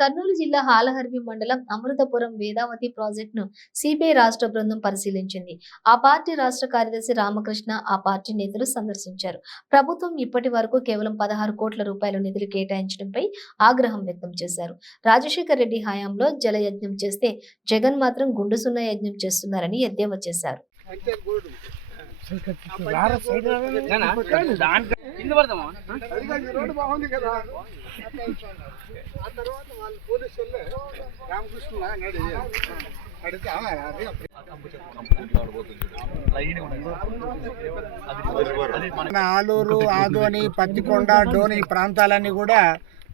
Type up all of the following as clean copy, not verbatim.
కర్నూలు జిల్లా హాలహర్వి మండలం అమృతపురం వేదావతి ప్రాజెక్టును సిపిఐ రాష్ట్ర బృందం పరిశీలించింది. ఆ పార్టీ రాష్ట్ర కార్యదర్శి రామకృష్ణ ఆ పార్టీ నేతలు సందర్శించారు. ప్రభుత్వం ఇప్పటి వరకు కేవలం 16 కోట్ల రూపాయల నిధులు కేటాయించడంపై ఆగ్రహం వ్యక్తం చేశారు. రాజశేఖర్ రెడ్డి హయాంలో జలయజ్ఞం చేస్తే జగన్ మాత్రం గుండు సున్నా యజ్ఞం చేస్తున్నారని ఎద్దేవా చేశారు. ఆలూరు, ఆదోని, పత్తికొండ, డోని ప్రాంతాలన్నీ కూడా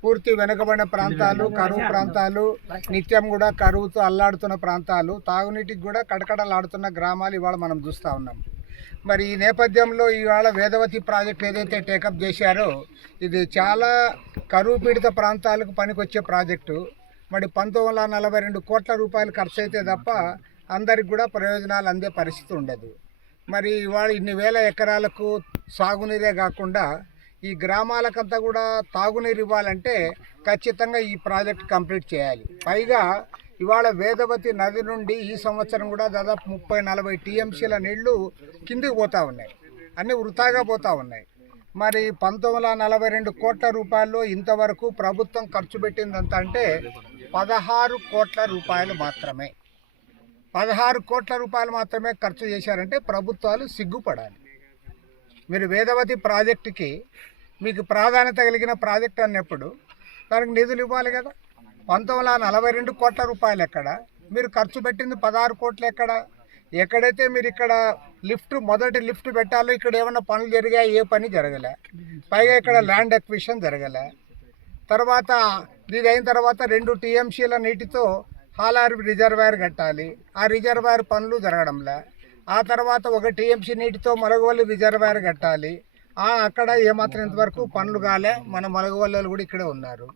పూర్తి వెనుకబడిన ప్రాంతాలు, కరువు ప్రాంతాలు, నిత్యం కూడా కరువుతో అల్లాడుతున్న ప్రాంతాలు, తాగునీటికి కూడా కడకడలాడుతున్న గ్రామాలు ఇవాళ మనం చూస్తూ ఉన్నాం. మరి ఈ నేపథ్యంలో ఇవాళ వేదవతి ప్రాజెక్ట్ ఏదైతే టేకప్ చేశారో ఇది చాలా కరువు పీడిత ప్రాంతాలకు పనికొచ్చే ప్రాజెక్టు. మరి 1942 కోట్ల రూపాయలు ఖర్చు అయితే తప్ప అందరికి కూడా ప్రయోజనాలు అందే పరిస్థితి ఉండదు. మరి ఇవాళ ఇన్ని వేల ఎకరాలకు సాగునీరే కాకుండా ఈ గ్రామాలకంతా కూడా తాగునీరు ఇవ్వాలంటే ఖచ్చితంగా ఈ ప్రాజెక్ట్ కంప్లీట్ చేయాలి. పైగా ఇవాళ వేదవతి నది నుండి ఈ సంవత్సరం కూడా దాదాపు 30-40 టీఎంసీల నీళ్లు కిందికి పోతూ ఉన్నాయి, అన్నీ వృథాగా పోతూ ఉన్నాయి. మరి 1942 కోట్ల రూపాయల్లో ఇంతవరకు ప్రభుత్వం ఖర్చు పెట్టిందంత అంటే 16 కోట్ల రూపాయలు మాత్రమే. 16 కోట్ల రూపాయలు మాత్రమే ఖర్చు చేశారంటే ప్రభుత్వాలు సిగ్గుపడాలి. మీరు వేదవతి ప్రాజెక్టుకి మీకు ప్రాధాన్యత కలిగిన ప్రాజెక్ట్ అన్నప్పుడు దానికి నిధులు ఇవ్వాలి కదా. 1942 కోట్ల రూపాయలు ఎక్కడ, మీరు ఖర్చు పెట్టింది 16 కోట్లు ఎక్కడ? ఎక్కడైతే మీరు ఇక్కడ మొదటి లిఫ్ట్ పెట్టాలో ఇక్కడ ఏమన్నా పనులు జరిగాయి? ఏ పని జరగలే. పైగా ఇక్కడ ల్యాండ్ ఎక్విజిషన్ జరగలే. తర్వాత ఇది అయిన తర్వాత 2 టీఎంసీల నీటితో హాలార్వి రిజర్వాయర్ కట్టాలి, ఆ రిజర్వాయర్ పనులు జరగడంలే. ఆ తర్వాత 1 టీఎంసీ నీటితో మలగవల్లి రిజర్వాయర్ కట్టాలి, అక్కడ ఏమాత్రం ఇంతవరకు పనులు కాలే. మన మలగవల్లి కూడా ఇక్కడే ఉన్నారు.